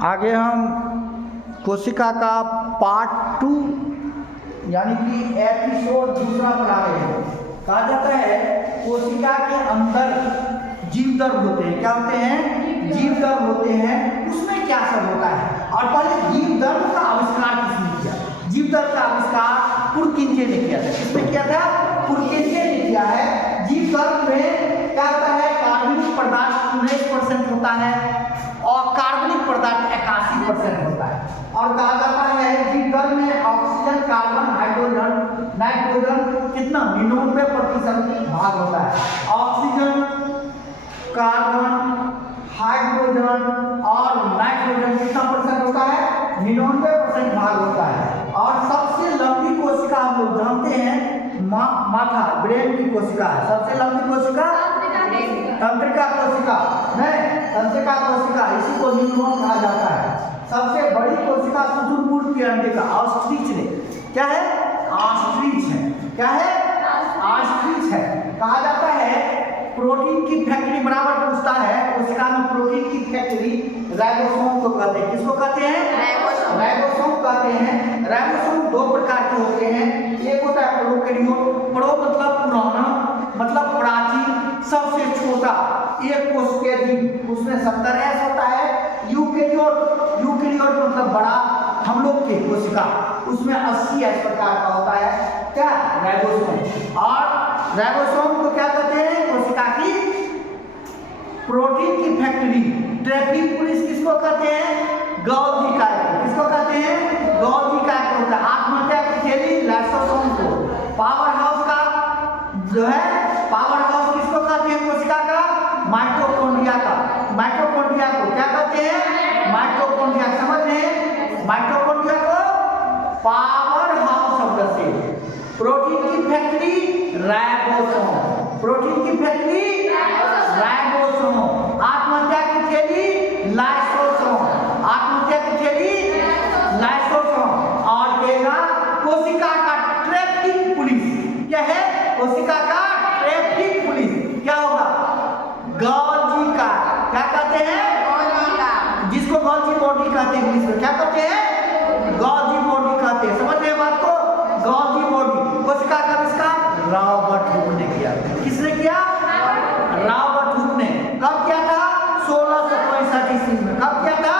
आगे हम कोशिका का पार्ट 2 यानी कि एपिसोड दूसरा पढ़ा रहे हैं। कहा जाता है कोशिका के अंदर जीव दर्द होते हैं। क्या होते हैं? जीव दर्द होते हैं। उसमें क्या सब होता है? और पहले जीव दर्द का आविष्कार किसने किया? जीव दर्द का आविष्कार पुरकिंचे ने किया था। किसने किया था? पुरकिंचे ने किया है। जीव दर्द में क्या होता है? कार्बनिक पदार्थ 19% होता है और कार्बनिक पदार्थ 81% होता है। और कहा जाता है जीव दर्द में ऑक्सीजन, कार्बन, हाइड्रोजन, नाइट्रोजन कितना 99% भाग होता है। ऑक्सीजन, कार्बन, हाइड्रोजन और नाइट्रोजन कितना परसेंट होता है? 99% भाग होता है। और सबसे लंबी कोशिका हम लोग जानते हैं माथा ब्रेन की कोशिका है। सबसे लंबी कोशिका तंत्रिका कोशिका, नहीं तंत्रिका कोशिका, इसी को न्यूरॉन कहा जाता है। सबसे बड़ी कोशिका शुतुरमुर्ग के अंडे का ऑस्ट्रिच ने, क्या है? ऑस्ट्रिच है। क्या है? ऑस्ट्रिच है। कहा जाता है प्रोटीन की फैक्ट्री बराबर पूछता है कोशिका में प्रोटीन की फैक्ट्री राइबोसोम को कहते हैं। किसको कहते हैं? राइबोसोम कहते हैं। राइबोसोम दो प्रकार के होते हैं। एक होता है प्रोकैरियोट, प्रो मतलब पुराना, मतलब प्राचीन, सबसे छोटा एक कोशिकीय जीव, उसमें 70S होता है। यूकैरियोट, यूकैरियोट मतलब बड़ा, हम लोग के कोशिका, उसमें 80S प्रकार का होता है। क्या? राइबोसोम। और राइबोसोम को क्या कहते हैं? कोशिका की प्रोटीन की फैक्ट्री। ट्रैफिक पुलिस किसको कहते हैं? गॉल्गी काय को। किसको कहते हैं? गॉल्गी काय को होता है। आत्महत्या की थैली लाइसोसोम को। पावर हाउस का जो है, पावर हाउस किसको कहते हैं? कोशिका का माइटोकॉन्ड्रिया का। माइटोकॉन्ड्रिया को क्या कहते हैं? माइटोकॉन्ड्रिया। समझ में? माइटोकॉन्ड्रिया को पावर हाउस शब्द से। प्रोटीन की फैक्ट्री राइबोसोम। प्रोटीन की फैक्ट्री राइबोसोम। आत्महत्या की थैली लाइसोसोम। आत्महत्या की थैली लाइसोसोम। और देगा कोशिका का ट्रैफिक पुलिस। क्या है? कोशिका का ट्रैफिक पुलिस क्या होगा? गॉल्गी का। क्या कहते हैं? गॉल्गी का। जिसको गॉल्गी बॉडी कहते हैं इंग्लिश में। क्या कहते हैं? गॉल्गी बॉडी कहते हैं। समझ रहे बात को? Golgi body. कोशिका का आविष्कार रॉबर्ट हुक ने किया। किसने किया? रॉबर्ट हुक ने। कब किया था? 1665 ईस्वी में। कब किया था?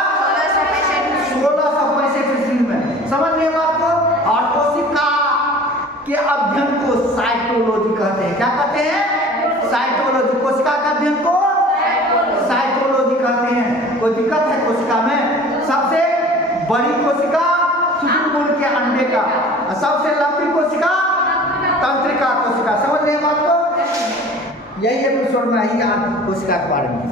1665 ईस्वी में। समझ रहे बात को? और कोशिका के अध्ययन को साइटोलॉजी कहते हैं। क्या कहते हैं? साइटोलॉजी। कोशिका के अध्ययन को साइटोलॉजी कहते हैं। कोई दिक्कत है कोशिका में? सबसे बड़ी कोशिका शुतुरमुर्ग के अंडे का, सबसे लंबी कोशिका तंत्रिका कोशिका। समझ रहे बात को? यही एपिसोड में आई कोशिका के बारे में।